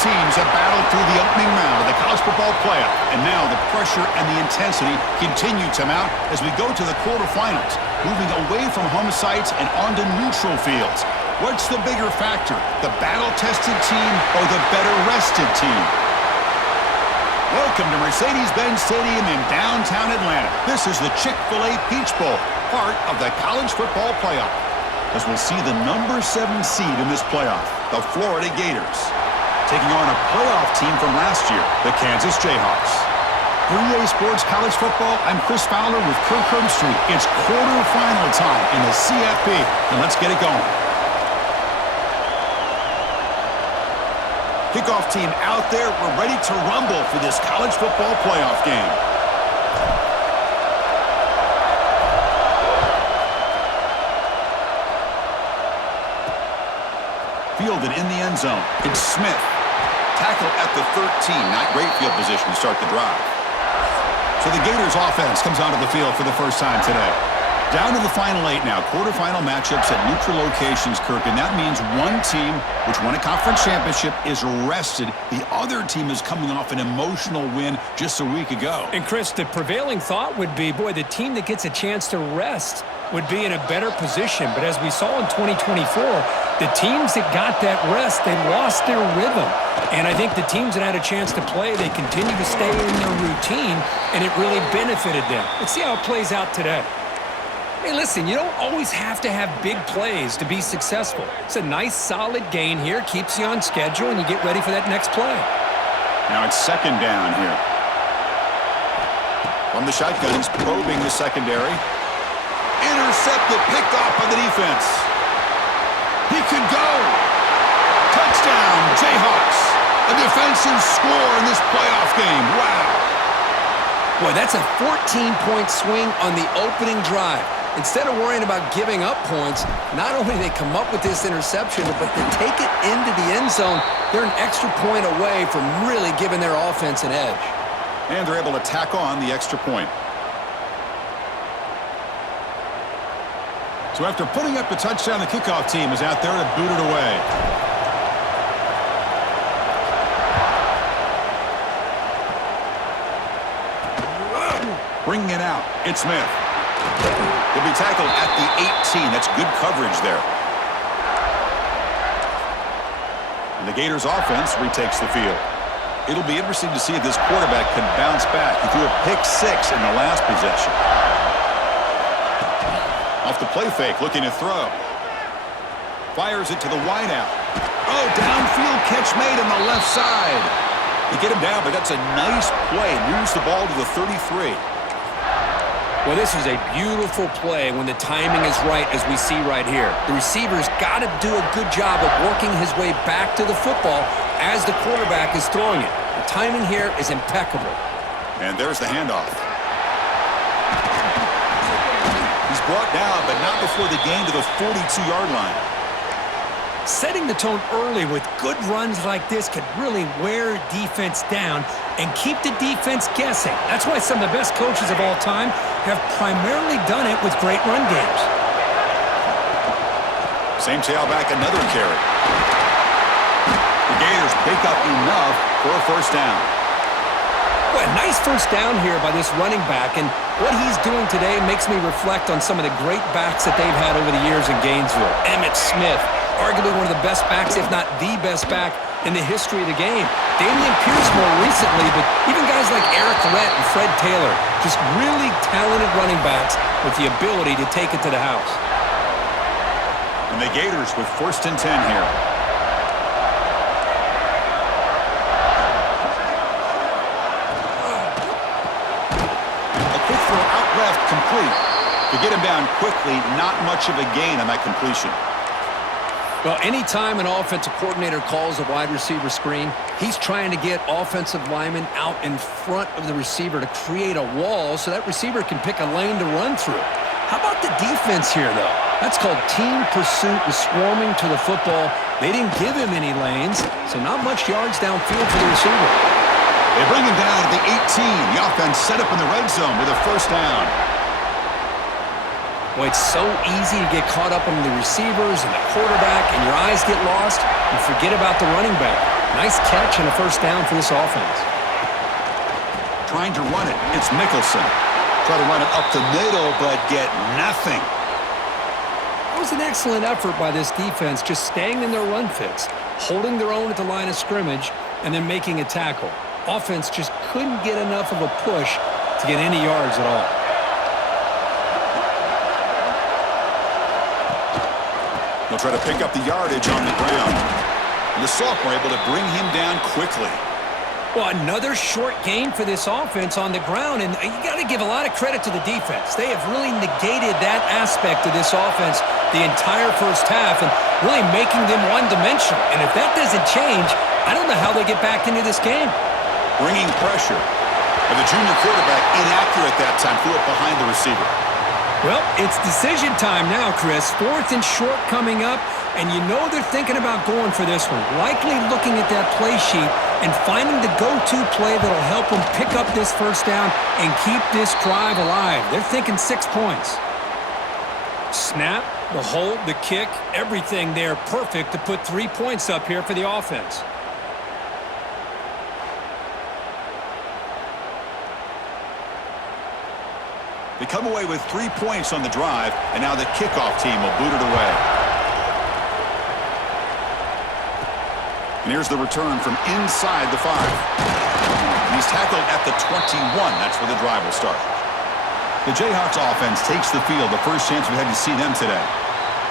teams have battled through the opening round of the college football playoff, and now the pressure and the intensity continue to mount as we go to the quarterfinals, moving away from home sites and onto neutral fields. What's the bigger factor, the battle-tested team or the better-rested team? Welcome to Mercedes-Benz Stadium in downtown Atlanta. This is the Chick-fil-A Peach Bowl, part of the college football playoff, as we'll see the number 7 seed in this playoff, the Florida Gators, taking on a playoff team from last year, the Kansas Jayhawks. For EA Sports College Football, I'm Chris Fowler with Kirk Herbstreit. It's quarterfinal time in the CFP, and let's get it going. Kickoff team out there. We're ready to rumble for this college football playoff game. Fielded in the end zone. It's Smith. Tackle at the 13. Not great field position to start the drive. So the Gators offense comes onto the field for the first time today. Down to the final 8 now. Quarterfinal matchups at neutral locations, Kirk. And that means one team, which won a conference championship, is rested. The other team is coming off an emotional win just a week ago. And, Chris, the prevailing thought would be, boy, the team that gets a chance to rest would be in a better position. But as we saw in 2024, the teams that got that rest, they lost their rhythm. And I think the teams that had a chance to play, they continue to stay in their routine, and it really benefited them. Let's see how it plays out today. Hey, listen, you don't always have to have big plays to be successful. It's a nice, solid gain here, keeps you on schedule, and you get ready for that next play. Now it's second down here. From the shotgun, he's probing the secondary. Intercepted, picked off by the defense. He could go. Touchdown, Jayhawks. A defensive score in this playoff game. Wow. Boy, that's a 14-point swing on the opening drive. Instead of worrying about giving up points, not only do they come up with this interception, but they take it into the end zone. They're an extra point away from really giving their offense an edge. And they're able to tack on the extra point. So after putting up the touchdown, the kickoff team is out there to boot it away. Bringing it out, it's Smith. He'll be tackled at the 18. That's good coverage there. And the Gators offense retakes the field. It'll be interesting to see if this quarterback can bounce back. He threw a pick-6 in the last possession. Off the play fake, looking to throw. Fires it to the wideout. Oh, downfield catch made on the left side. They get him down, but that's a nice play. Moves the ball to the 33. Well, this is a beautiful play when the timing is right, as we see right here. The receiver's got to do a good job of working his way back to the football as the quarterback is throwing it. The timing here is impeccable. And there's the handoff. He's brought down, but not before the gain to the 42-yard line. Setting the tone early with good runs like this could really wear defense down and keep the defense guessing. That's why some of the best coaches of all time have primarily done it with great run games. Same tailback, another carry. The Gators pick up enough for a first down. Well, a nice first down here by this running back, and what he's doing today makes me reflect on some of the great backs that they've had over the years in Gainesville. Emmitt Smith, arguably one of the best backs, if not the best back in the history of the game. Damian Pierce more recently, but even guys like Eric Rhett and Fred Taylor, just really talented running backs with the ability to take it to the house. And the Gators with 1st and 10 here. A quick throw out left, complete. To get him down quickly, not much of a gain on that completion. Well, anytime an offensive coordinator calls a wide receiver screen, he's trying to get offensive linemen out in front of the receiver to create a wall so that receiver can pick a lane to run through. How about the defense here, though? That's called team pursuit and swarming to the football. They didn't give him any lanes, so not much yards downfield for the receiver. They bring him down at the 18. The offense set up in the red zone with a first down. Boy, it's so easy to get caught up on the receivers and the quarterback, and your eyes get lost and forget about the running back. Nice catch and a first down for this offense. Trying to run it. It's Mickelson. Try to run it up the middle, but get nothing. That was an excellent effort by this defense, just staying in their run fix, holding their own at the line of scrimmage, and then making a tackle. Offense just couldn't get enough of a push to get any yards at all. They'll try to pick up the yardage on the ground. And the sophomore able to bring him down quickly. Well, another short gain for this offense on the ground, and you got to give a lot of credit to the defense. They have really negated that aspect of this offense the entire first half and really making them one-dimensional. And if that doesn't change, I don't know how they get back into this game. Bringing pressure. And the junior quarterback inaccurate that time, threw it behind the receiver. Well, it's decision time now, Chris. 4th and short coming up, and you know they're thinking about going for this one. Likely looking at that play sheet and finding the go-to play that'll help them pick up this first down and keep this drive alive. They're thinking 6 points. Snap, the hold, the kick, everything there perfect to put 3 points up here for the offense. They come away with 3 points on the drive, and now the kickoff team will boot it away. And here's the return from inside the 5. And he's tackled at the 21. That's where the drive will start. The Jayhawks offense takes the field, the first chance we had to see them today.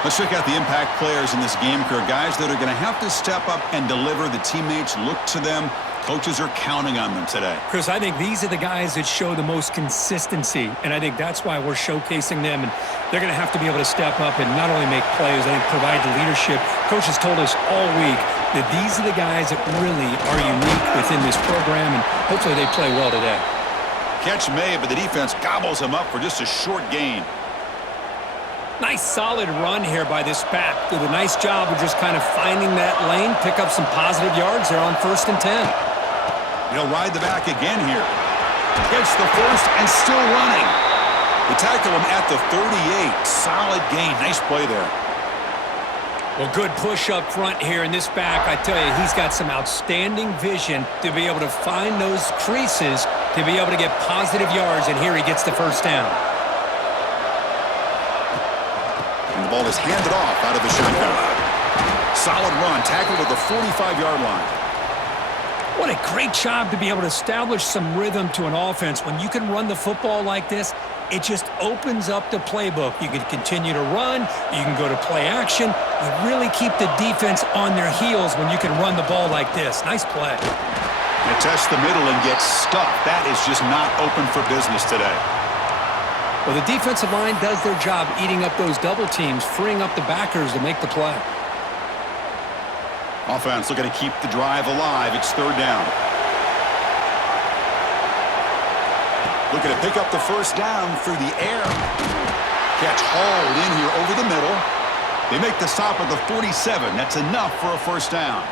Let's check out the impact players in this game, career guys that are going to have to step up and deliver. The teammates look to them. Coaches are counting on them today. Chris, I think these are the guys that show the most consistency, and I think that's why we're showcasing them, and they're going to have to be able to step up and not only make plays, I think provide the leadership. Coaches told us all week that these are the guys that really are unique within this program, and hopefully they play well today. Catch made, but the defense gobbles him up for just a short gain. Nice solid run here by this back. Did a nice job of just kind of finding that lane, pick up some positive yards there on 1st and 10. He'll ride the back again here. Gets the first and still running. They tackle him at the 38. Solid gain. Nice play there. Well, good push up front here in this back. I tell you, he's got some outstanding vision to be able to find those creases, to be able to get positive yards, and here he gets the first down. And the ball is handed off out of the shotgun. Solid run. Tackled at the 45-yard line. What a great job to be able to establish some rhythm to an offense. When you can run the football like this, it just opens up the playbook. You can continue to run. You can go to play action. You really keep the defense on their heels when you can run the ball like this. Nice play. They test the middle and get stuffed. That is just not open for business today. Well, the defensive line does their job eating up those double teams, freeing up the backers to make the play. Offense looking to keep the drive alive. It's 3rd down. Looking to pick up the first down through the air. Catch hauled in here over the middle. They make the stop at the 47. That's enough for a first down.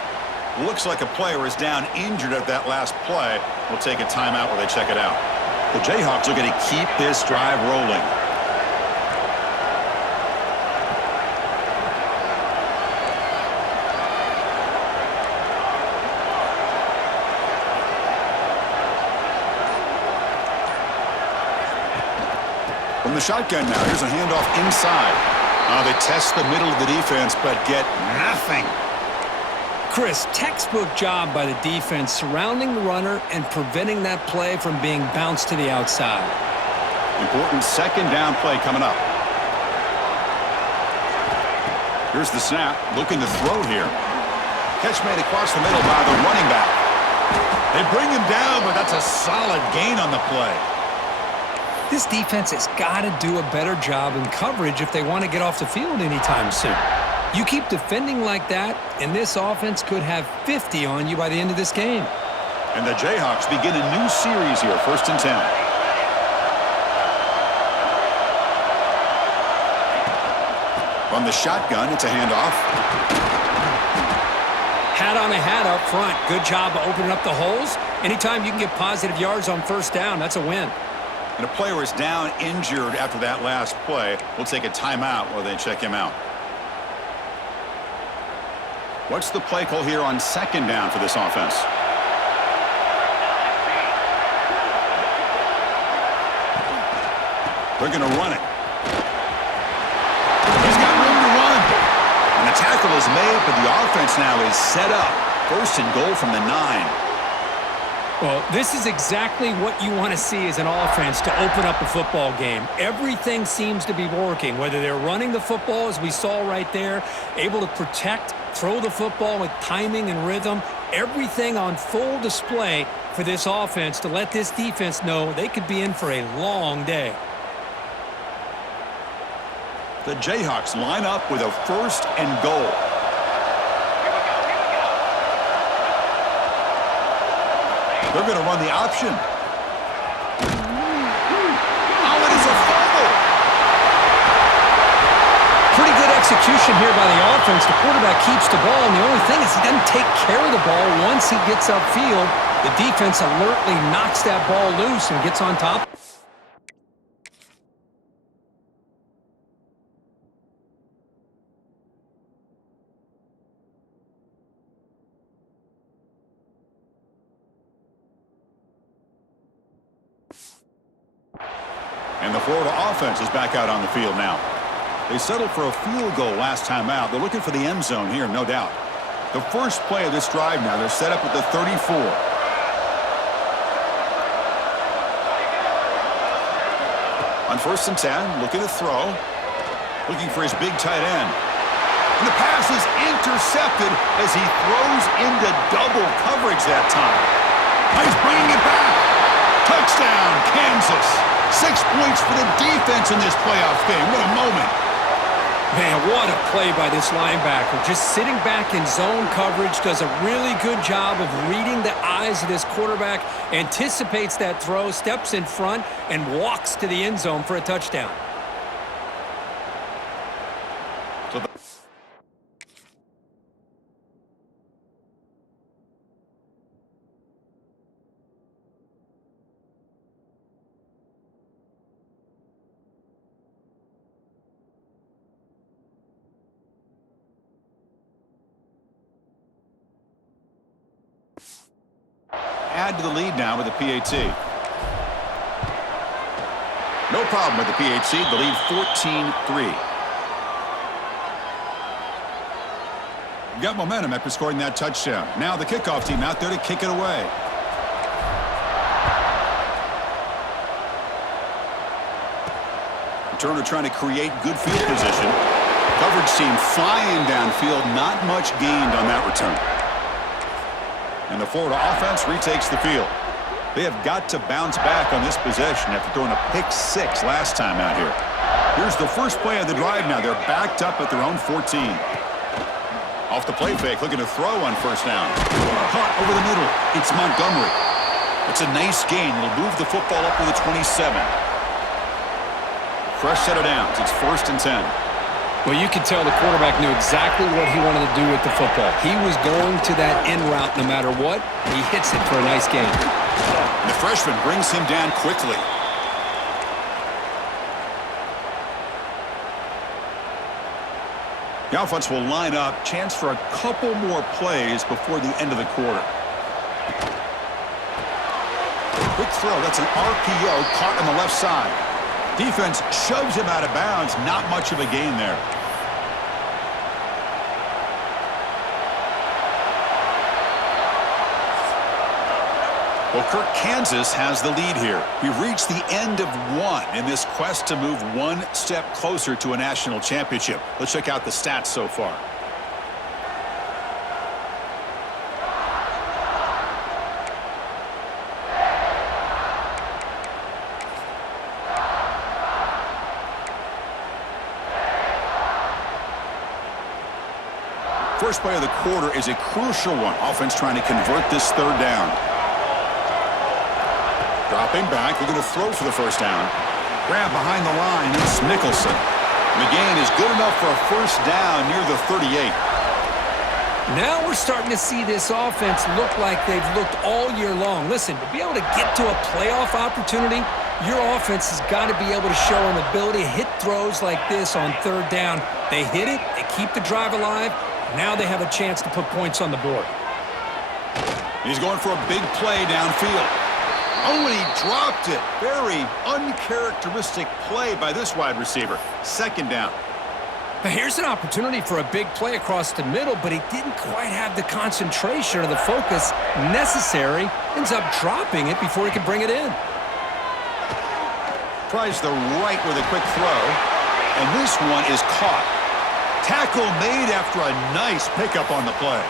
Looks like a player is down injured at that last play. We'll take a timeout while they check it out. The Jayhawks are going to keep this drive rolling. From the shotgun now, here's a handoff inside. They test the middle of the defense, but get nothing. Chris, textbook job by the defense surrounding the runner and preventing that play from being bounced to the outside. Important 2nd down play coming up. Here's the snap, looking to throw here. Catch made across the middle by the running back. They bring him down, but that's a solid gain on the play. This defense has got to do a better job in coverage if they want to get off the field anytime soon. You keep defending like that, and this offense could have 50 on you by the end of this game. And the Jayhawks begin a new series here, 1st and 10. From the shotgun, it's a handoff. Hat on a hat up front. Good job of opening up the holes. Anytime you can get positive yards on 1st down, that's a win. And a player is down injured after that last play. We'll take a timeout while they check him out. What's the play call here on second down for this offense? They're going to run it. He's got room to run. And the tackle is made, but the offense now is set up. First and goal from the 9. Well, this is exactly what you want to see as an offense to open up a football game. Everything seems to be working, whether they're running the football, as we saw right there, able to protect, throw the football with timing and rhythm. Everything on full display for this offense to let this defense know they could be in for a long day. The Jayhawks line up with a first and goal. They're going to run the option. Oh, it is a fumble. Pretty good execution here by the offense. The quarterback keeps the ball, and the only thing is he doesn't take care of the ball once he gets upfield. The defense alertly knocks that ball loose and gets on top. And the Florida offense is back out on the field now. They settled for a field goal last time out. They're looking for the end zone here, no doubt. The first play of this drive now, they're set up at the 34. On first and 10, looking to throw. Looking for his big tight end. And the pass is intercepted as he throws into double coverage that time. He's bringing it back. Touchdown, Kansas. 6 points for the defense in this playoff game. What a moment. Man, what a play by this linebacker. Just sitting back in zone coverage, does a really good job of reading the eyes of this quarterback, anticipates that throw, steps in front, and walks to the end zone for a touchdown. Add to the lead now with the PAT. No problem with the PAT. The lead 14-3. Got momentum after scoring that touchdown. Now the kickoff team out there to kick it away. Returner trying to create good field position. Coverage team flying downfield. Not much gained on that return. And the Florida offense retakes the field. They have got to bounce back on this possession after throwing a pick 6 last time out here. Here's the first play of the drive now. They're backed up at their own 14. Off the play fake, looking to throw on first down. Caught over the middle. It's Montgomery. It's a nice gain. It'll move the football up to the 27. Fresh set of downs. It's first and 10. Well, you could tell the quarterback knew exactly what he wanted to do with the football. He was going to that in route no matter what. He hits it for a nice gain. And the freshman brings him down quickly. The offense will line up. Chance for a couple more plays before the end of the quarter. Quick throw. That's an RPO caught on the left side. Defense shoves him out of bounds. Not much of a gain there. Well, Kirk, Kansas has the lead here. We've reached the end of one in this quest to move one step closer to a national championship. Let's check out the stats so far. First play of the quarter is a crucial one. Offense trying to convert this third down. Dropping back, looking to throw for the first down. Grab behind the line, it's Nicholson. And the gain is good enough for a first down near the 38. Now we're starting to see this offense look like they've looked all year long. Listen, to be able to get to a playoff opportunity, your offense has got to be able to show an ability to hit throws like this on third down. They hit it, they keep the drive alive. Now they have a chance to put points on the board. He's going for a big play downfield. Oh, and he dropped it. Very uncharacteristic play by this wide receiver. Second down. But here's an opportunity for a big play across the middle, but he didn't quite have the concentration or the focus necessary. Ends up dropping it before he could bring it in. Tries the right with a quick throw, and this one is caught. Tackle made after a nice pickup on the play.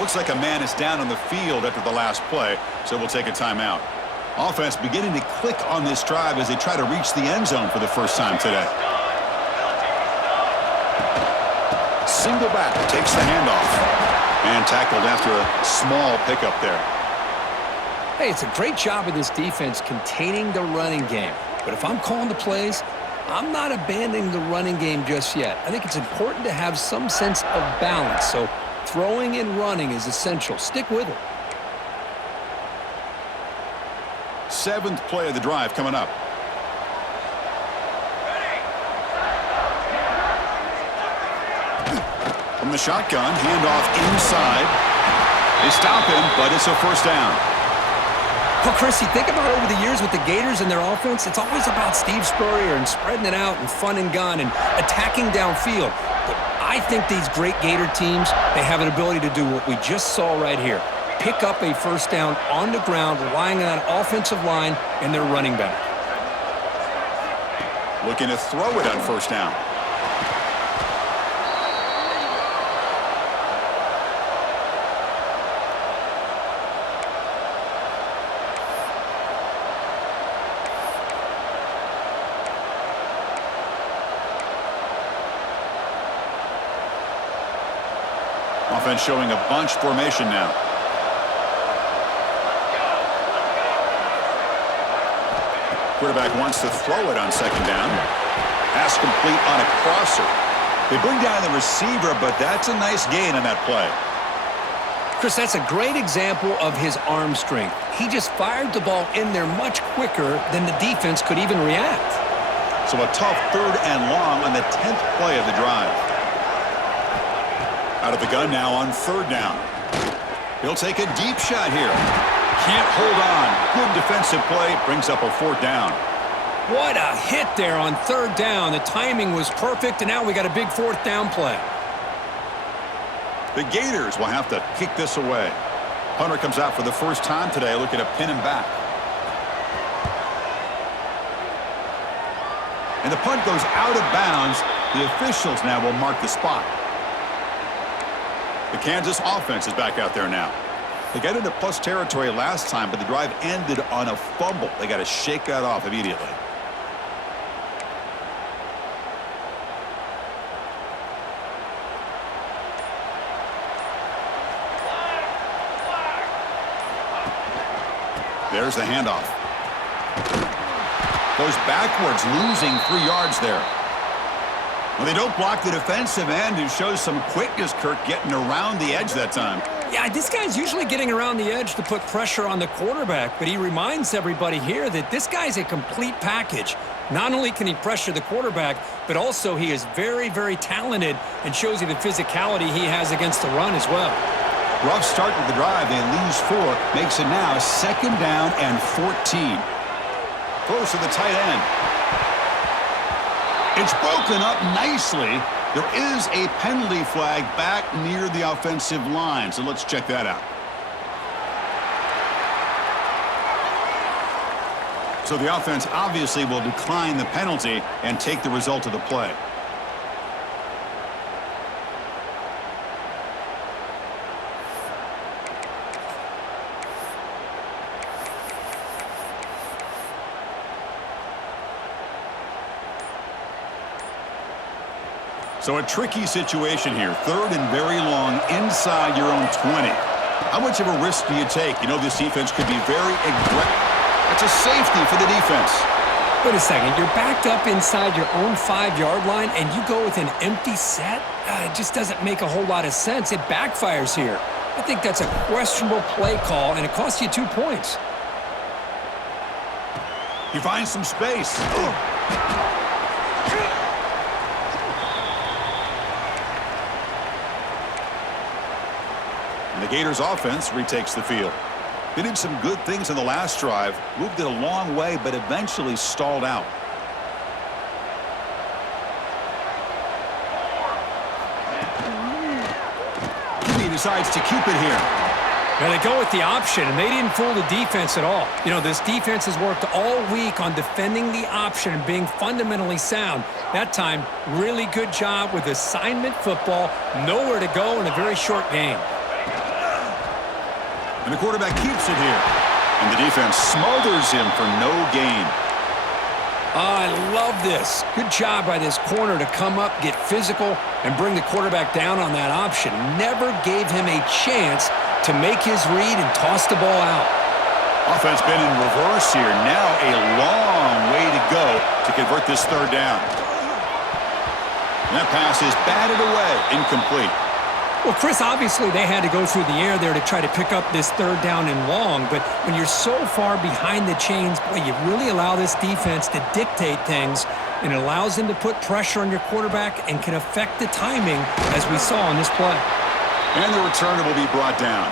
Looks like a man is down on the field after the last play, so we'll take a timeout. Offense beginning to click on this drive as they try to reach the end zone for the first time today. Single back takes the handoff and tackled after a small pickup there. Hey, it's a great job of this defense containing the running game. But if I'm calling the plays, I'm not abandoning the running game just yet. I think it's important to have some sense of balance. So throwing and running is essential. Stick with it. Seventh play of the drive coming up. From the shotgun, handoff inside. They stop him, but it's a first down. Well, Chris, you think about over the years with the Gators and their offense, it's always about Steve Spurrier and spreading it out and fun and gun and attacking downfield. But I think these great Gator teams, they have an ability to do what we just saw right here. Pick up a first down on the ground, relying on an offensive line and their running back. Looking to throw it on first down. Offense showing a bunch formation now. Quarterback wants to throw it on second down. Pass complete on a crosser. They bring down the receiver, but that's a nice gain on that play. Chris, that's a great example of his arm strength. He just fired the ball in there much quicker than the defense could even react. So a tough third and long on the 10th play of the drive. Out of the gun now on third down. He'll take a deep shot here. Can't hold on. Good defensive play. Brings up a fourth down. What a hit there on third down. The timing was perfect, and now we got a big fourth down play. The Gators will have to kick this away. Punter comes out for the first time today, looking to pin him back. And the punt goes out of bounds. The officials now will mark the spot. The Kansas offense is back out there now. They got into plus territory last time, but the drive ended on a fumble. They got to shake that off immediately. There's the handoff. Goes backwards, losing 3 yards there. Well, they don't block the defensive end, who shows some quickness, Kirk, getting around the edge that time. Yeah, this guy's usually getting around the edge to put pressure on the quarterback, but he reminds everybody here that this guy's a complete package. Not only can he pressure the quarterback, but also he is very, very talented and shows you the physicality he has against the run as well. Rough start with the drive. They lose 4. Makes it now second down and 14. Close to the tight end. It's broken up nicely. There is a penalty flag back near the offensive line, so let's check that out. So the offense obviously will decline the penalty and take the result of the play. So a tricky situation here. Third and very long inside your own 20. How much of a risk do you take? You know this defense could be very aggressive. That's a safety for the defense. Wait a second. You're backed up inside your own 5-yard line, and you go with an empty set? It just doesn't make a whole lot of sense. It backfires here. I think that's a questionable play call, and it costs you 2 points. He finds some space. The Gators offense retakes the field. They did some good things in the last drive, moved it a long way, but eventually stalled out. He decides to keep it here. Now they go with the option, and they didn't fool the defense at all. You know, this defense has worked all week on defending the option and being fundamentally sound. That time, really good job with assignment football. Nowhere to go in a very short game. And the quarterback keeps it here. And the defense smothers him for no gain. I love this. Good job by this corner to come up, get physical, and bring the quarterback down on that option. Never gave him a chance to make his read and toss the ball out. Offense been in reverse here. Now a long way to go to convert this third down. And that pass is batted away, incomplete. Well, Chris, obviously they had to go through the air there to try to pick up this third down and long, but when you're so far behind the chains, boy, you really allow this defense to dictate things, and it allows them to put pressure on your quarterback and can affect the timing, as we saw on this play. And the returner will be brought down.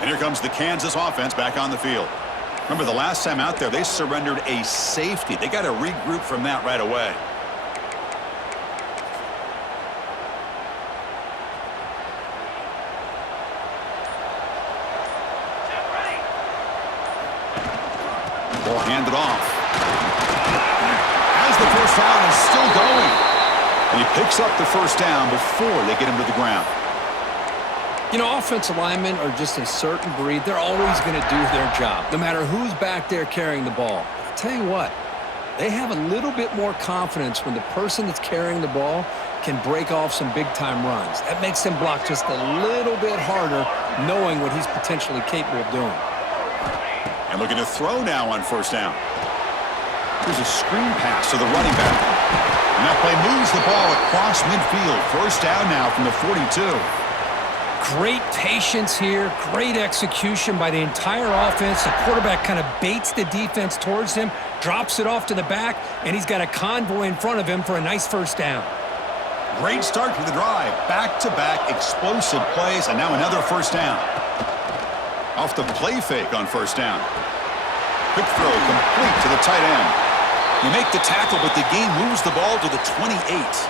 And here comes the Kansas offense back on the field. Remember, the last time out there, they surrendered a safety. They got to regroup from that right away. Ball handed off. As the first down is still going. And he picks up the first down before they get him to the ground. You know, offensive linemen are just a certain breed. They're always going to do their job, no matter who's back there carrying the ball. But I'll tell you what, they have a little bit more confidence when the person that's carrying the ball can break off some big-time runs. That makes them block just a little bit harder, knowing what he's potentially capable of doing. And looking to throw now on first down. Here's a screen pass to the running back. And that play moves the ball across midfield. First down now from the 42. Great patience here, great execution by the entire offense. The quarterback kind of baits the defense towards him, drops it off to the back, and he's got a convoy in front of him for a nice first down. Great start to the drive. Back-to-back explosive plays, and now another first down. Off the play fake on first down. Quick throw complete to the tight end. You make the tackle, but the game moves the ball to the 28.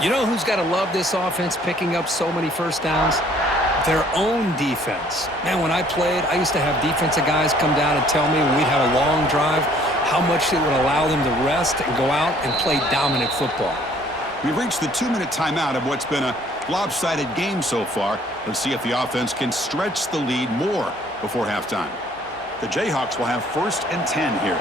You know who's got to love this offense picking up so many first downs? Their own defense. Man, when I played, I used to have defensive guys come down and tell me when we'd have a long drive how much it would allow them to rest and go out and play dominant football. We've reached the 2-minute timeout of what's been a lopsided game so far. Let's see if the offense can stretch the lead more before halftime. The Jayhawks will have 1st and 10 here.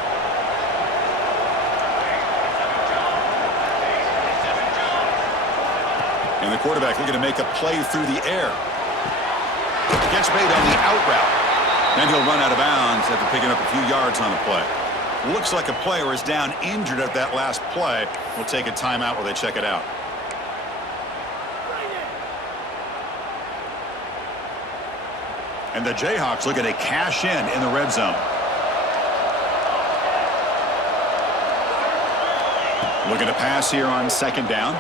And the quarterback looking to make a play through the air. Gets made on the out route. And he'll run out of bounds after picking up a few yards on the play. Looks like a player is down injured at that last play. We'll take a timeout while they check it out. And the Jayhawks looking to cash in the red zone. Looking to pass here on second down.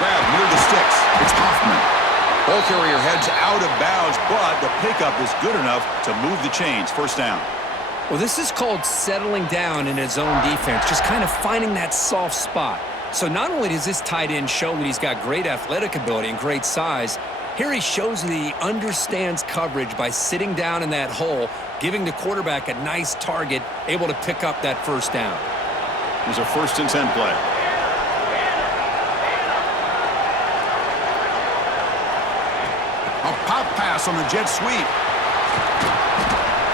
Grab near the sticks. It's Hoffman. Ball carrier heads out of bounds, but the pickup is good enough to move the chains. First down. Well, this is called settling down in his own defense, just kind of finding that soft spot. So not only does this tight end show that he's got great athletic ability and great size, here he shows that he understands coverage by sitting down in that hole, giving the quarterback a nice target, able to pick up that first down. Here's a 1st and 10 play. A pop pass on the jet sweep.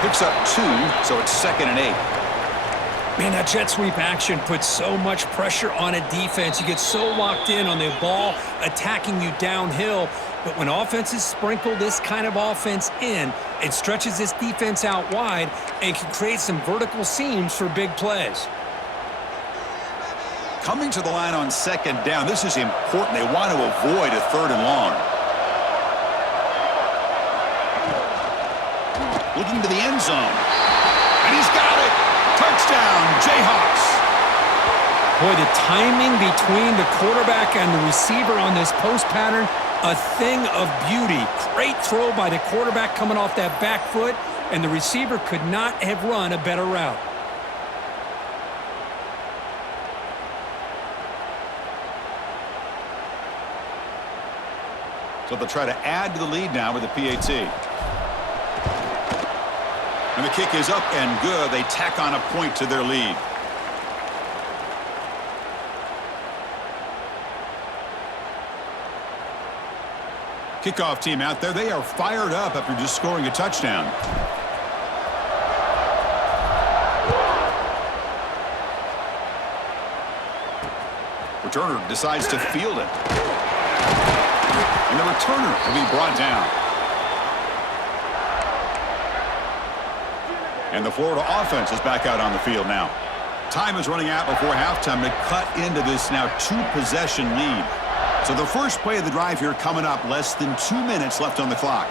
Picks up 2, so it's 2nd and 8. Man, that jet sweep action puts so much pressure on a defense. You get so locked in on the ball attacking you downhill. But when offenses sprinkle this kind of offense in, it stretches this defense out wide and can create some vertical seams for big plays. Coming to the line on second down, this is important. They want to avoid a 3rd and long. Looking to the end zone. And he's got it. Touchdown, Jayhawks. Boy, the timing between the quarterback and the receiver on this post pattern, a thing of beauty. Great throw by the quarterback coming off that back foot, and the receiver could not have run a better route. So they'll try to add to the lead now with the PAT. And the kick is up and good. They tack on a point to their lead. Kickoff team out there. They are fired up after just scoring a touchdown. Returner decides to field it. And the returner will be brought down. And the Florida offense is back out on the field now. Time is running out before halftime to cut into this now two-possession lead. So the first play of the drive here coming up, less than 2 minutes left on the clock.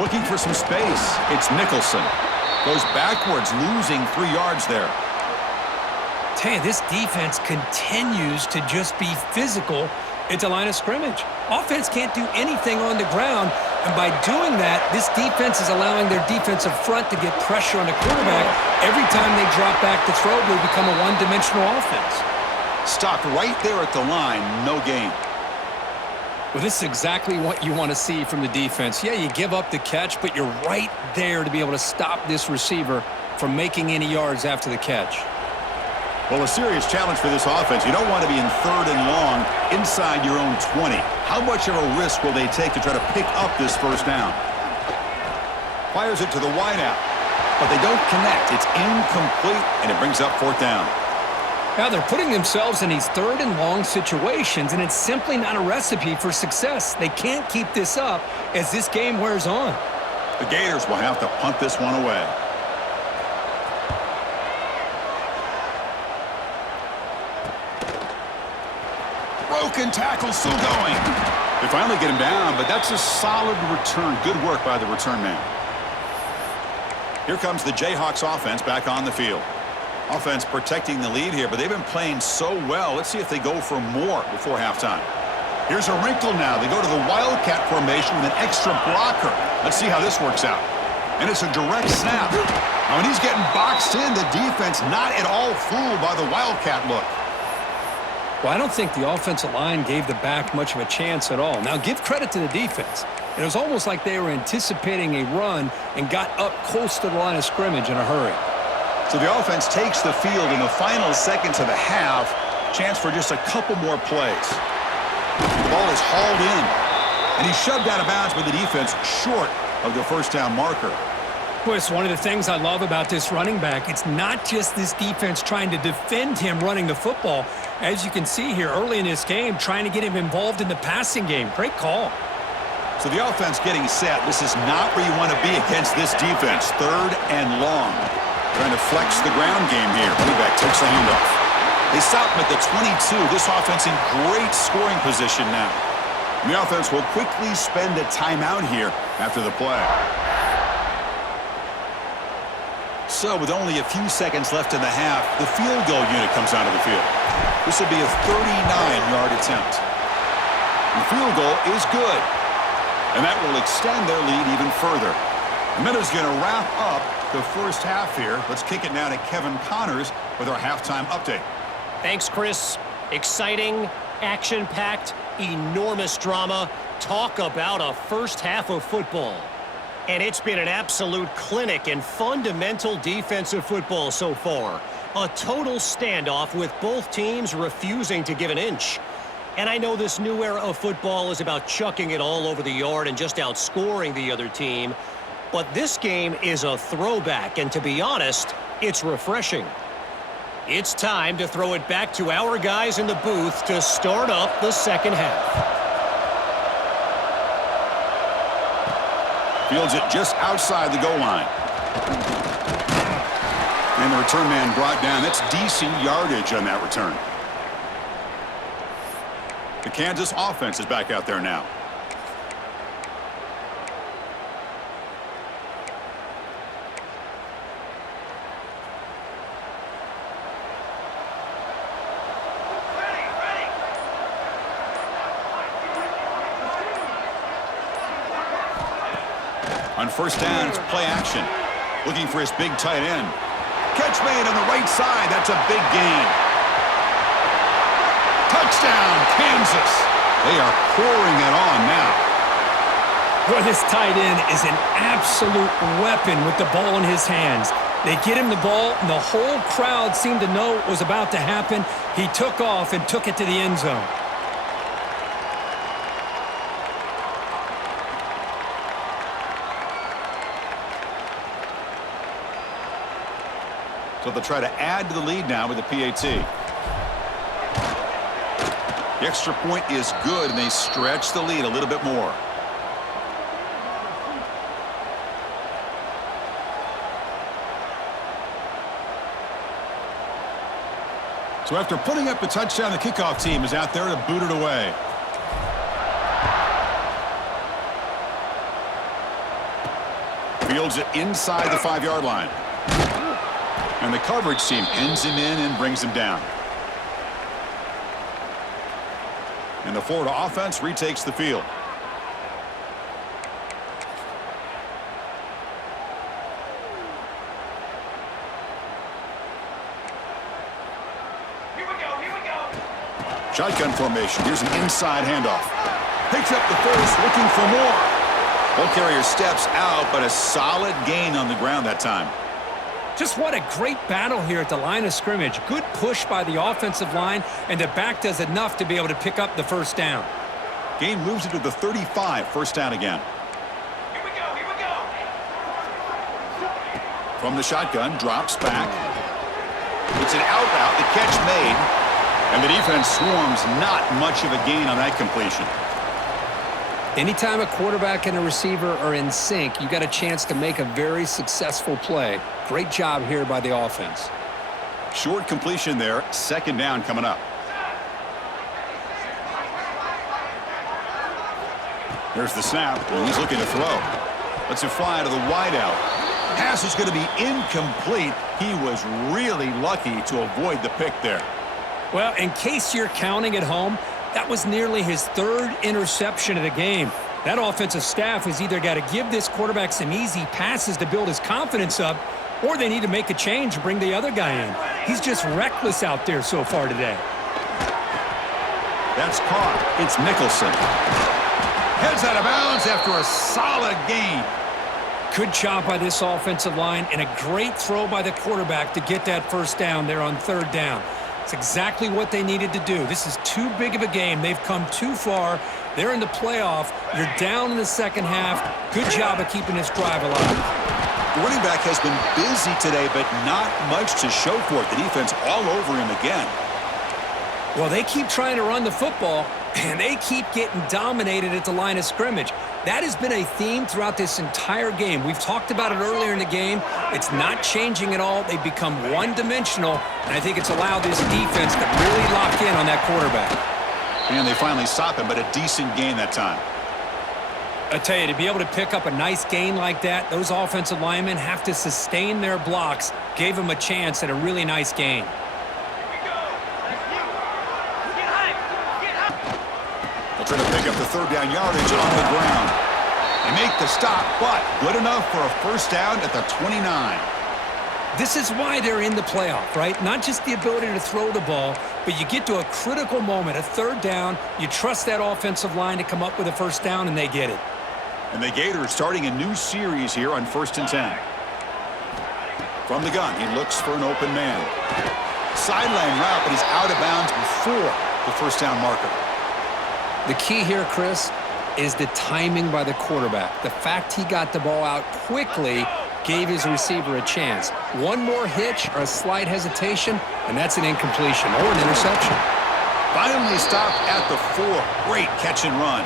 Looking for some space. It's Nicholson. Goes backwards, losing 3 yards there. Tell you, this defense continues to just be physical at the line of scrimmage. Offense can't do anything on the ground, and by doing that, this defense is allowing their defensive front to get pressure on the quarterback. Every time they drop back to throw, they become a one-dimensional offense. Stopped right there at the line, no gain. Well, this is exactly what you want to see from the defense. Yeah, you give up the catch, but you're right there to be able to stop this receiver from making any yards after the catch. Well, a serious challenge for this offense. You don't want to be in 3rd and long inside your own 20. How much of a risk will they take to try to pick up this first down? Fires it to the wideout, but they don't connect. It's incomplete, and it brings up 4th down. Now they're putting themselves in these 3rd and long situations, and it's simply not a recipe for success. They can't keep this up as this game wears on. The Gators will have to punt this one away. Broken tackle, still going. They finally get him down, but that's a solid return. Good work by the return man. Here comes the Jayhawks offense back on the field. Offense protecting the lead here, but they've been playing so well. Let's see if they go for more before halftime. Here's a wrinkle now. They go to the Wildcat formation with an extra blocker. Let's see how this works out. And it's a direct snap. Now, when he's getting boxed in, the defense not at all fooled by the Wildcat look. Well, I don't think the offensive line gave the back much of a chance at all. Now, give credit to the defense. It was almost like they were anticipating a run and got up close to the line of scrimmage in a hurry. So the offense takes the field in the final seconds of the half. Chance for just a couple more plays. The ball is hauled in, and he's shoved out of bounds by the defense short of the first down marker. Boy, it's one of the things I love about this running back. It's not just this defense trying to defend him running the football. As you can see here early in this game, trying to get him involved in the passing game. Great call. So the offense getting set. This is not where you want to be against this defense. 3rd and long. Trying to flex the ground game here. Running back takes the handoff. They stop him at the 22. This offense in great scoring position now. And the offense will quickly spend a timeout here after the play. So with only a few seconds left in the half, the field goal unit comes out of the field. This will be a 39-yard attempt. And the field goal is good. And that will extend their lead even further. And that is going to wrap up the first half here. Let's kick it now to Kevin Connors with our halftime update. Thanks, Chris. Exciting, action-packed, enormous drama. Talk about a first half of football. And it's been an absolute clinic in fundamental defensive football so far. A total standoff with both teams refusing to give an inch. And I know this new era of football is about chucking it all over the yard and just outscoring the other team. But this game is a throwback, and to be honest, it's refreshing. It's time to throw it back to our guys in the booth to start up the second half. Fields it just outside the goal line. And the return man brought down. That's decent yardage on that return. The Kansas offense is back out there now. On first down, it's play action. Looking for his big tight end. Catch made on the right side. That's a big gain. Touchdown, Kansas. They are pouring it on now. Boy, this tight end is an absolute weapon with the ball in his hands. They get him the ball, and the whole crowd seemed to know what was about to happen. He took off and took it to the end zone. So they'll try to add to the lead now with the PAT. The extra point is good, and they stretch the lead a little bit more. So after putting up a touchdown, the kickoff team is out there to boot it away. Fields it inside the 5-yard line. And the coverage team pins him in and brings him down. And the Florida offense retakes the field. Shotgun formation. Here's an inside handoff. Picks up the first, looking for more. Ball carrier steps out, but a solid gain on the ground that time. Just what a great battle here at the line of scrimmage. Good push by the offensive line, and the back does enough to be able to pick up the first down. Gain moves it to the 35, first down again. Here we go. From the shotgun, drops back. It's an out route, the catch made. And the defense swarms, not much of a gain on that completion. Anytime a quarterback and a receiver are in sync, you got a chance to make a very successful play. Great job here by the offense. Short completion there, second down coming up. There's the snap, and he's looking to throw. Lets it fly to the wideout. Pass is going to be incomplete. He was really lucky to avoid the pick there. Well, in case you're counting at home, that was nearly his third interception of the game. That offensive staff has either got to give this quarterback some easy passes to build his confidence up, or they need to make a change and bring the other guy in. He's just reckless out there so far today. That's caught. It's Nicholson. Heads out of bounds after a solid gain. Good job by this offensive line, and a great throw by the quarterback to get that first down there on third down. It's exactly what they needed to do. This is too big of a game. They've come too far. They're in the playoff. You're down in the second half. Good job of keeping this drive alive. The running back has been busy today, but not much to show for it. The defense all over him again. Well, they keep trying to run the football, and they keep getting dominated at the line of scrimmage. That has been a theme throughout this entire game. We've talked about it earlier in the game. It's not changing at all. They've become one-dimensional, and I think it's allowed this defense to really lock in on that quarterback. And they finally stop him, but a decent gain that time. I tell you, to be able to pick up a nice gain like that, those offensive linemen have to sustain their blocks. Gave them a chance at a really nice gain. They'll try to pick up the third down yardage on the ground. They make the stop, but good enough for a first down at the 29. This is why they're in the playoff, right? Not just the ability to throw the ball, but you get to a critical moment, a third down, you trust that offensive line to come up with a first down, and they get it. And the Gators starting a new series here on 1st and 10. From the gun, he looks for an open man. Sideline route, but he's out of bounds before the first down marker. The key here, Chris, is the timing by the quarterback. The fact he got the ball out quickly gave his receiver a chance. One more hitch or a slight hesitation, and that's an incompletion or an interception. Finally stopped at the 4. Great catch and run.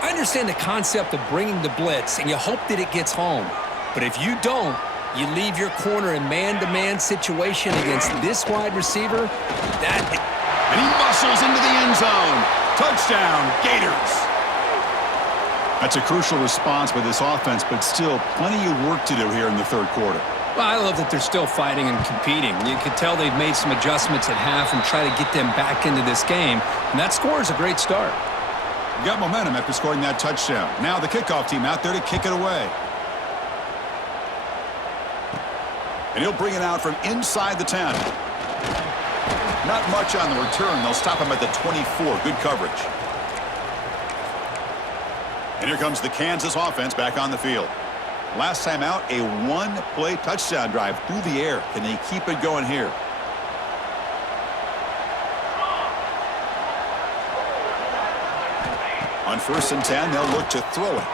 I understand the concept of bringing the blitz, and you hope that it gets home. But if you don't, you leave your corner in man-to-man situation against this wide receiver. And he muscles into the end zone. Touchdown, Gators. That's a crucial response by this offense, but still plenty of work to do here in the third quarter. Well, I love that they're still fighting and competing. You can tell they've made some adjustments at half and try to get them back into this game. And that score is a great start. Got momentum after scoring that touchdown. Now the kickoff team out there to kick it away. And he'll bring it out from inside the 10. Not much on the return. They'll stop him at the 24. Good coverage. And here comes the Kansas offense back on the field. Last time out, a one-play touchdown drive through the air. Can they keep it going here? On 1st and 10, they'll look to throw it.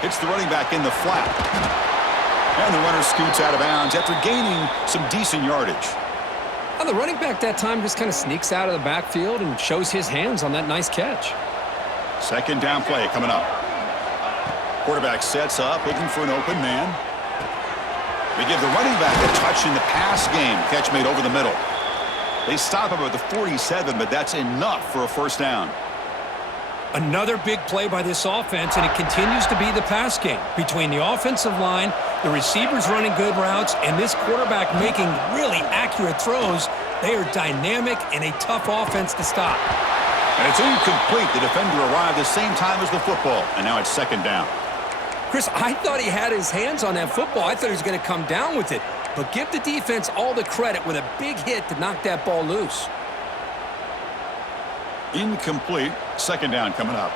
Hits the running back in the flat. And the runner scoots out of bounds after gaining some decent yardage. Well, the running back that time just kind of sneaks out of the backfield and shows his hands on that nice catch. 2nd down play coming up. Quarterback sets up, looking for an open man. They give the running back a touch in the pass game. Catch made over the middle. They stop him at the 47, but that's enough for a 1st down. Another big play by this offense, and it continues to be the pass game. Between the offensive line, the receivers running good routes, and this quarterback making really accurate throws, they are dynamic and a tough offense to stop. And it's incomplete. The defender arrived the same time as the football, and now it's 2nd down. Chris, I thought he had his hands on that football. I thought he was going to come down with it. But give the defense all the credit with a big hit to knock that ball loose. Incomplete. 2nd down coming up.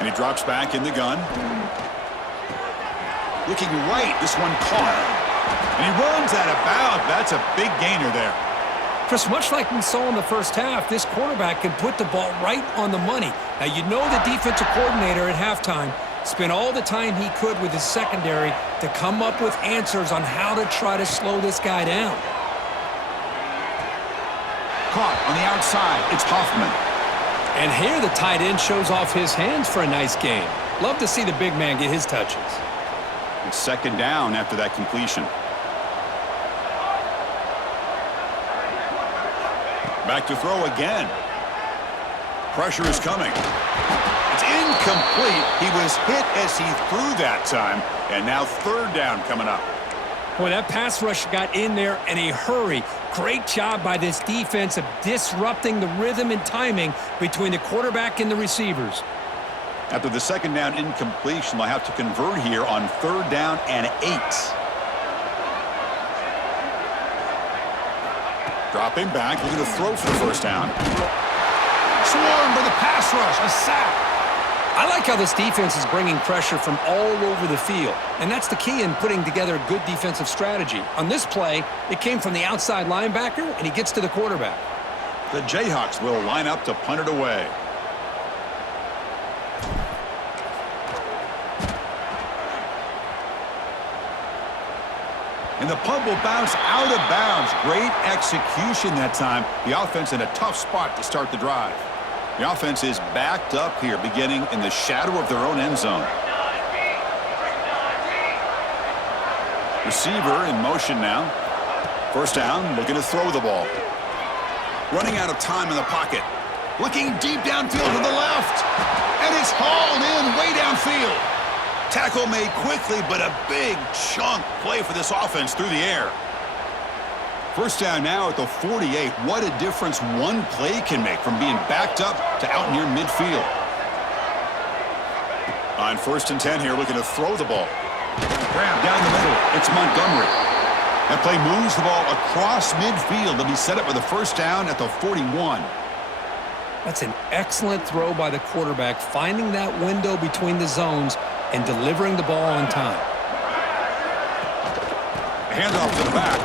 And he drops back in the gun. Looking right. This one caught. And he runs out of bounds. That's a big gainer there. Chris, much like we saw in the 1st half, this quarterback can put the ball right on the money. Now, you know the defensive coordinator at halftime spent all the time he could with his secondary to come up with answers on how to try to slow this guy down. Caught on the outside. It's Hoffman. And here the tight end shows off his hands for a nice game. Love to see the big man get his touches. It's 2nd down after that completion. Back to throw again. Pressure is coming. It's incomplete. He was hit as he threw that time. And now 3rd down coming up. Boy, that pass rush got in there in a hurry. Great job by this defense of disrupting the rhythm and timing between the quarterback and the receivers. After the 2nd down incompletion, they'll have to convert here on 3rd down and 8. Dropping back, looking to throw for the 1st down. Swarmed by the pass rush, a sack. I like how this defense is bringing pressure from all over the field, and that's the key in putting together a good defensive strategy. On this play, it came from the outside linebacker, and he gets to the quarterback. The Jayhawks will line up to punt it away. And the punt will bounce out of bounds. Great execution that time. The offense in a tough spot to start the drive. The offense is backed up here, beginning in the shadow of their own end zone. Receiver in motion now. 1st down, looking to throw the ball. Running out of time in the pocket. Looking deep downfield to the left. And it's hauled in way downfield. Tackle made quickly, but a big chunk play for this offense through the air. 1st down now at the 48. What a difference one play can make from being backed up to out near midfield. On 1st and 10 here, looking to throw the ball. Grab down the middle. It's Montgomery. That play moves the ball across midfield. They'll be set up with a 1st down at the 41. That's an excellent throw by the quarterback, finding that window between the zones and delivering the ball on time. Handoff to the back.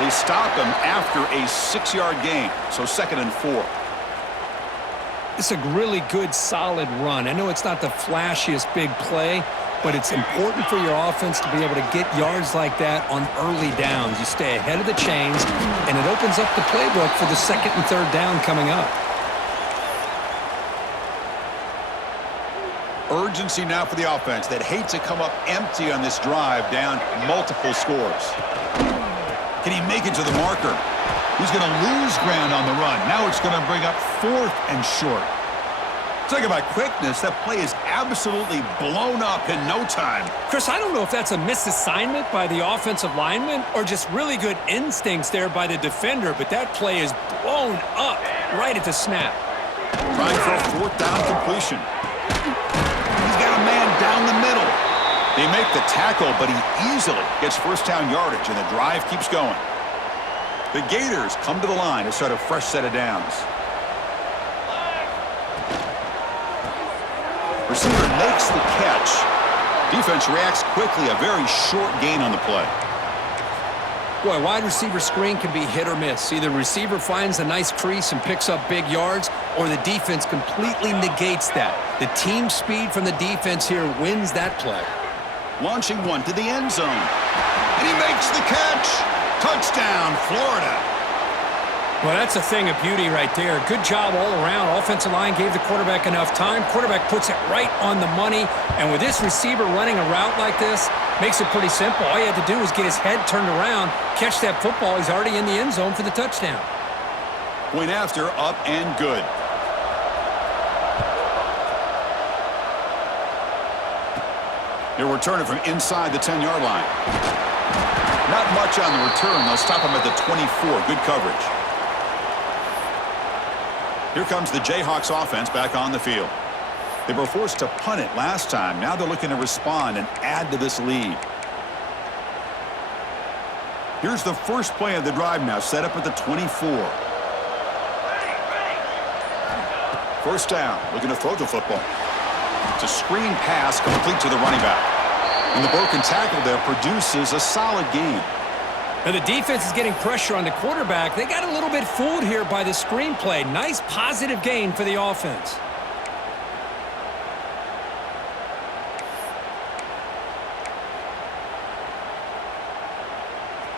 They stop him after a 6-yard gain, so 2nd and 4. It's a really good, solid run. I know it's not the flashiest big play, but it's important for your offense to be able to get yards like that on early downs. You stay ahead of the chains, and it opens up the playbook for the 2nd and 3rd down coming up. Urgency now for the offense that hate to come up empty on this drive, down multiple scores. Can he make it to the marker? He's going to lose ground on the run. Now it's going to bring up 4th and short. Talk about quickness. That play is absolutely blown up in no time. Chris, I don't know if that's a misassignment by the offensive lineman or just really good instincts there by the defender, but that play is blown up right at the snap. Trying for a fourth down completion. He's got a man down the middle. They make the tackle, but he easily gets first down yardage, and the drive keeps going. The Gators come to the line to start a fresh set of downs. Receiver makes the catch. Defense reacts quickly. A very short gain on the play. Boy, wide receiver screen can be hit or miss. Either receiver finds a nice crease and picks up big yards, or the defense completely negates that. The team speed from the defense here wins that play. Launching one to the end zone. And he makes the catch. Touchdown, Florida. Well, that's a thing of beauty right there. Good job all around. Offensive line gave the quarterback enough time. Quarterback puts it right on the money. And with this receiver running a route like this, makes it pretty simple. All you had to do was get his head turned around, catch that football. He's already in the end zone for the touchdown. Point after, up and good. He'll return it from inside the 10-yard line. Not much on the return. They'll stop him at the 24. Good coverage. Here comes the Jayhawks offense back on the field. They were forced to punt it last time. Now they're looking to respond and add to this lead. Here's the first play of the drive now, set up at the 24. First down, looking to throw the football. It's a screen pass complete to the running back. And the broken tackle there produces a solid gain. Now the defense is getting pressure on the quarterback. They got a little bit fooled here by the screenplay. Nice positive gain for the offense.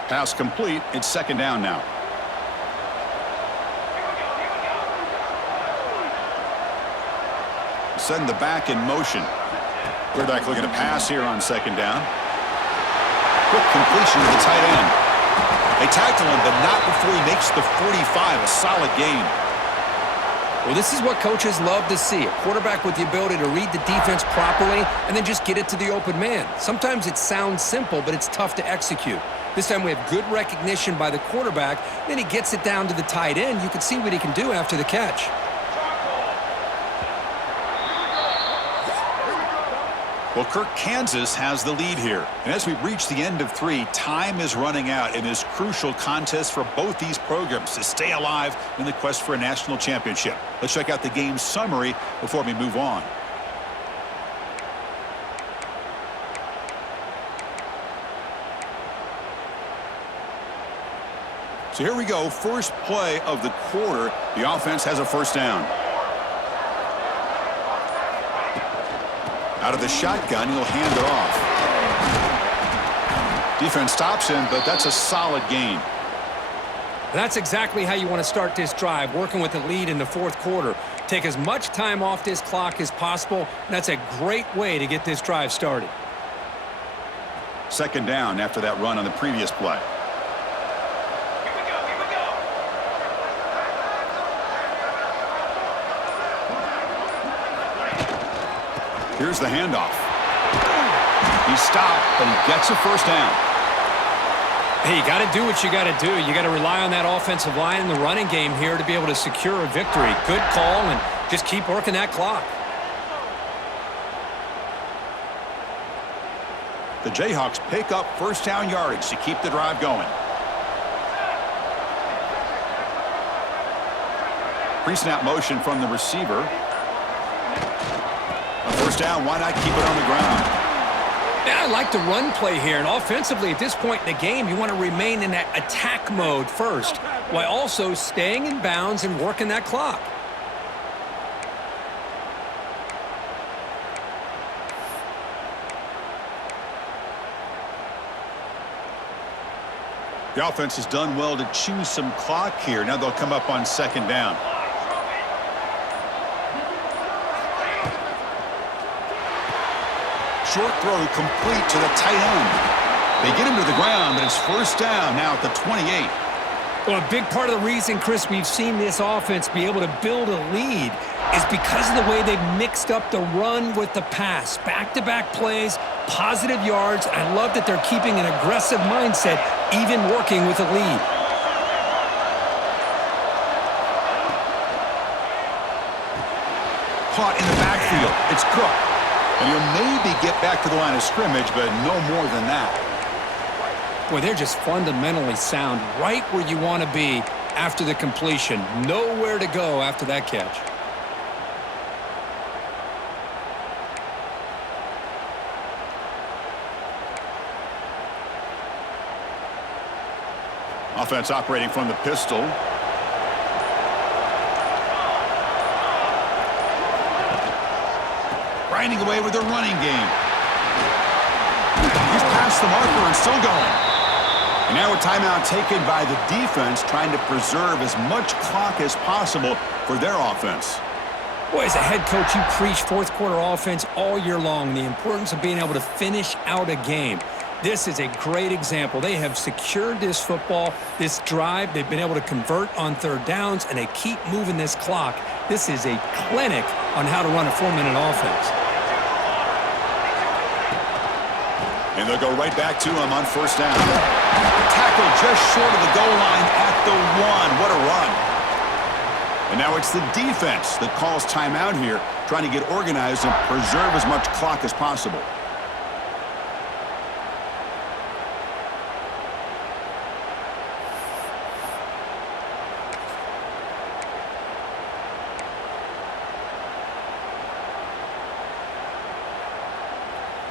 Pass complete. It's second down now. Send the back in motion. Quarterback looking to pass here on second down. Quick completion to the tight end. They tackle him, but not before he makes the 45. A solid gain. Well, this is what coaches love to see. A quarterback with the ability to read the defense properly and then just get it to the open man. Sometimes it sounds simple, but it's tough to execute. This time we have good recognition by the quarterback. Then he gets it down to the tight end. You can see what he can do after the catch. Well, Kirk, Kansas has the lead here. And as we reach the end of 3, time is running out in this crucial contest for both these programs to stay alive in the quest for a national championship. Let's check out the game summary before we move on. So here we go. First play of the quarter. The offense has a first down. Out of the shotgun, he'll hand it off. Defense stops him, but that's a solid gain. That's exactly how you want to start this drive, working with the lead in the fourth quarter. Take as much time off this clock as possible. That's a great way to get this drive started. Second down after that run on the previous play. Here's the handoff. He stopped, but he gets a first down. Hey, you got to do what you got to do. You got to rely on that offensive line and the running game here to be able to secure a victory. Good call, and just keep working that clock. The Jayhawks pick up first down yardage to keep the drive going. Pre-snap motion from the receiver. First down, why not keep it on the ground? Yeah, I like the run play here. And offensively, at this point in the game, you want to remain in that attack mode first, while also staying in bounds and working that clock. The offense has done well to choose some clock here. Now they'll come up on second down. Short throw complete to the tight end. They get him to the ground, but it's first down now at the 28. Well, a big part of the reason, Chris, we've seen this offense be able to build a lead is because of the way they've mixed up the run with the pass. Back-to-back plays, positive yards. I love that they're keeping an aggressive mindset, even working with a lead. Caught in the backfield. It's Cook. And he'll maybe get back to the line of scrimmage, but no more than that. Boy, they're just fundamentally sound, right where you want to be after the completion. Nowhere to go after that catch. Offense operating from the pistol. Grinding away with their running game. He's past the marker and still going. And now a timeout taken by the defense, trying to preserve as much clock as possible for their offense. Boy, as a head coach, you preach fourth quarter offense all year long, the importance of being able to finish out a game. This is a great example. They have secured this football, this drive. They've been able to convert on third downs, and they keep moving this clock. This is a clinic on how to run a 4-minute offense. And they'll go right back to him on first down. Tackle just short of the goal line at the 1. What a run. And now it's the defense that calls timeout here, trying to get organized and preserve as much clock as possible.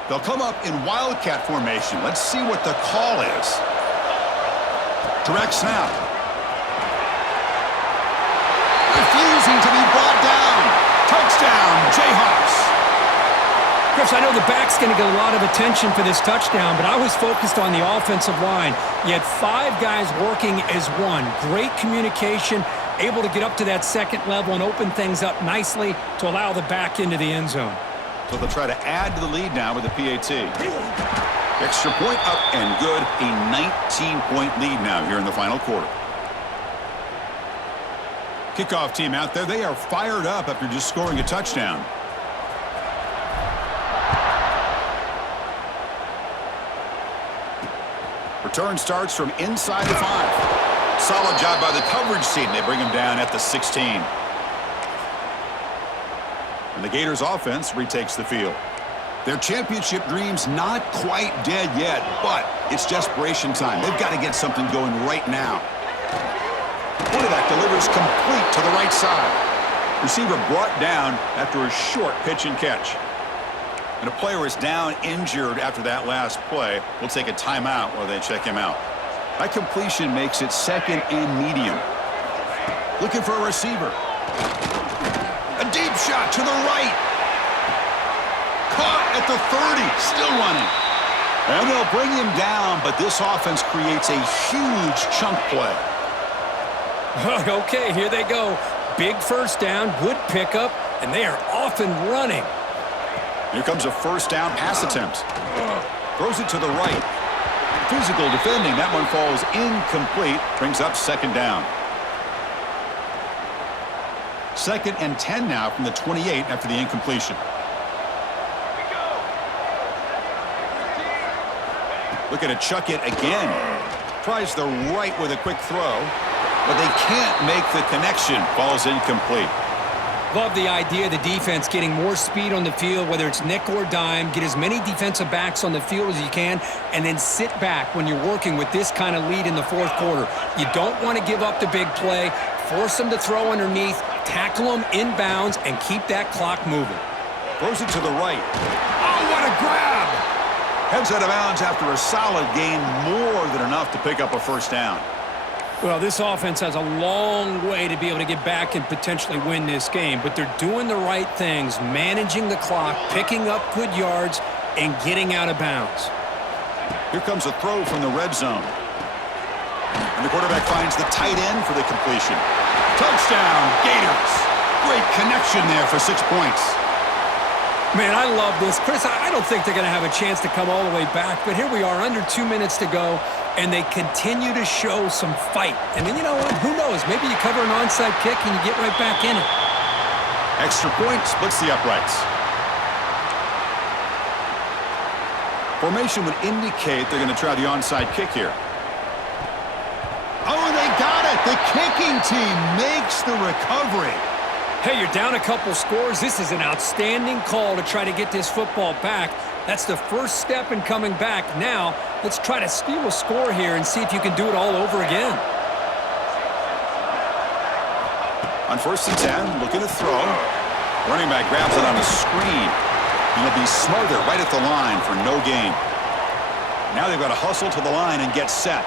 They'll come up in wildcat formation. Let's see what the call is. Direct snap. Refusing to be brought down. Touchdown, Jayhawks. Chris, I know the back's going to get a lot of attention for this touchdown, but I was focused on the offensive line. You had 5 guys working as one. Great communication, able to get up to that second level and open things up nicely to allow the back into the end zone. So they'll try to add to the lead now with the PAT. Extra point up and good. A 19-point lead now here in the final quarter. Kickoff team out there. They are fired up after just scoring a touchdown. Return starts from inside the 5. Solid job by the coverage team. They bring him down at the 16. And the Gators offense retakes the field. Their championship dreams not quite dead yet, but it's desperation time. They've got to get something going right now. Quarterback delivers complete to the right side. Receiver brought down after a short pitch and catch. And a player is down injured after that last play. We'll take a timeout while they check him out. That completion makes it second and medium. Looking for a receiver. A deep shot to the right. Caught at the 30. Still running. And they'll bring him down, but this offense creates a huge chunk play. Okay, here they go. Big first down, good pickup, and they are off and running. Here comes a first down pass attempt. Throws it to the right. Physical defending. That one falls incomplete. Brings up second down. Second and 10 now from the 28 after the incompletion. Looking to chuck it again. Tries the right with a quick throw, but they can't make the connection. Falls incomplete. Love the idea of the defense getting more speed on the field, whether it's nickel or dime. Get as many defensive backs on the field as you can, and then sit back when you're working with this kind of lead in the fourth quarter. You don't want to give up the big play. Force them to throw underneath, tackle them inbounds, and keep that clock moving. Throws it to the right. Oh, what a grab! Heads out of bounds after a solid gain, more than enough to pick up a first down. Well, this offense has a long way to be able to get back and potentially win this game, but they're doing the right things, managing the clock, picking up good yards, and getting out of bounds. Here comes a throw from the red zone. And the quarterback finds the tight end for the completion. Touchdown, Gators. Great connection there for 6 points. Man, I love this. Chris, I don't think they're going to have a chance to come all the way back, but here we are, under 2 minutes to go. and they continue to show some fight. And then, you know what? Who knows? Maybe you cover an onside kick and you get right back in it. Extra point splits the uprights. Formation would indicate they're going to try the onside kick here. Oh, they got it! The kicking team makes the recovery. Hey, you're down a couple scores. This is an outstanding call to try to get this football back. That's the first step in coming back. Now, let's try to steal a score here and see if you can do it all over again. On 1st and 10, looking to throw. Running back grabs it on the screen. And he'll be smothered right at the line for no gain. Now they've got to hustle to the line and get set.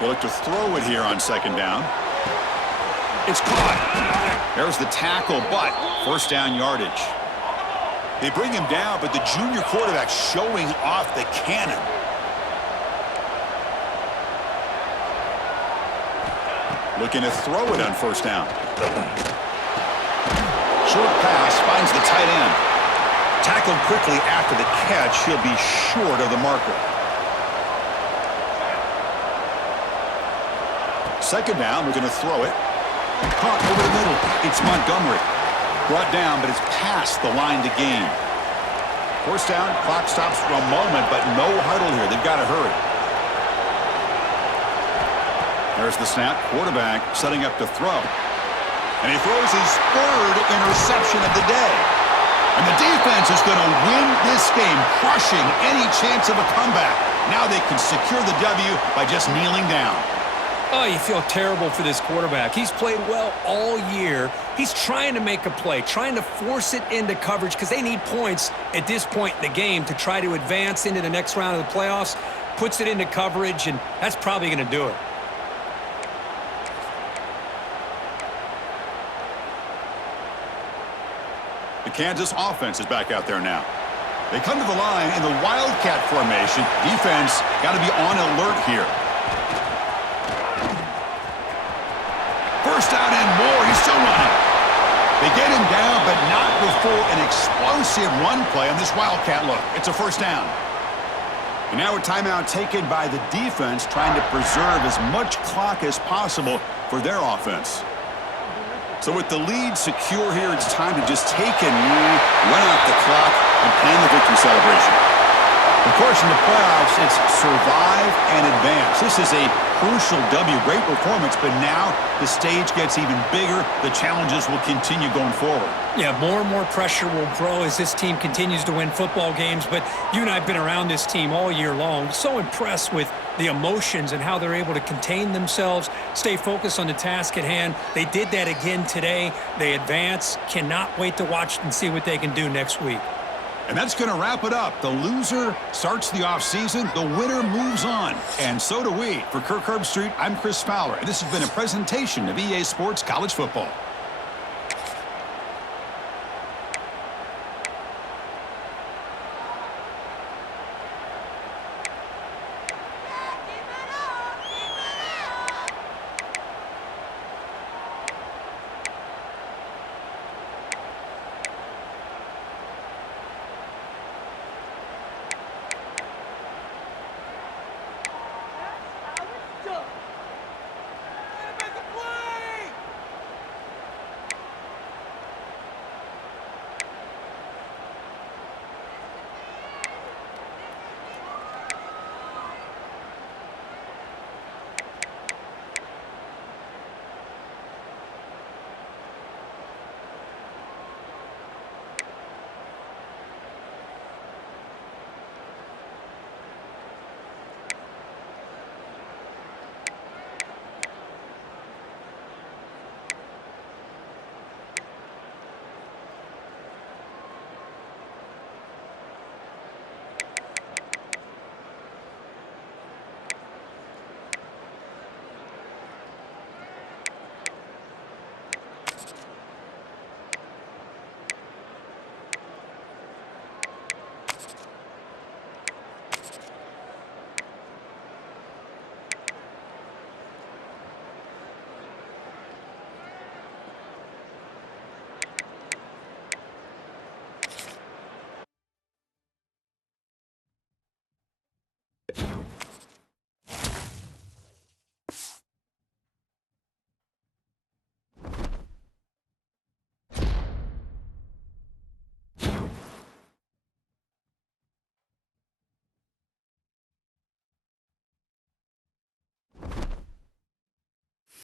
They look to throw it here on 2nd down. It's caught. There's the tackle, but 1st down yardage. They bring him down, but the junior quarterback showing off the cannon. Looking to throw it on 1st down. Short pass finds the tight end. Tackled quickly after the catch. He'll be short of the marker. 2nd down, we're going to throw it. Caught over the middle. It's Montgomery. Brought down, but it's past the line to gain. 1st down, clock stops for a moment, but no huddle here. They've got to hurry. There's the snap. Quarterback setting up to throw. And he throws his 3rd interception of the day. And the defense is going to win this game, crushing any chance of a comeback. Now they can secure the W by just kneeling down. Oh, you feel terrible for this quarterback. He's played well all year. He's trying to make a play, trying to force it into coverage because they need points at this point in the game to try to advance into the next round of the playoffs. Puts it into coverage, and that's probably going to do it. The Kansas offense is back out there now. They come to the line in the Wildcat formation. Defense got to be on alert here. 1st down and more. He's still running. They get him down, but not before an explosive run play on this Wildcat look. It's a 1st down. And now a timeout taken by the defense, trying to preserve as much clock as possible for their offense. So with the lead secure here, it's time to just take a knee, run out the clock, and plan the victory celebration. Of course, in the playoffs, it's survive and advance. This is a crucial W. Great performance, but now the stage gets even bigger. The challenges will continue going forward. Yeah, more and more pressure will grow as this team continues to win football games. But you and I have been around this team all year long. So impressed with the emotions and how they're able to contain themselves, stay focused on the task at hand. They did that again today. They advance. Cannot wait to watch and see what they can do next week. And that's going to wrap it up. The loser starts the offseason. The winner moves on. And so do we. For Kirk Herbstreit, I'm Chris Fowler. And this has been a presentation of EA Sports College Football.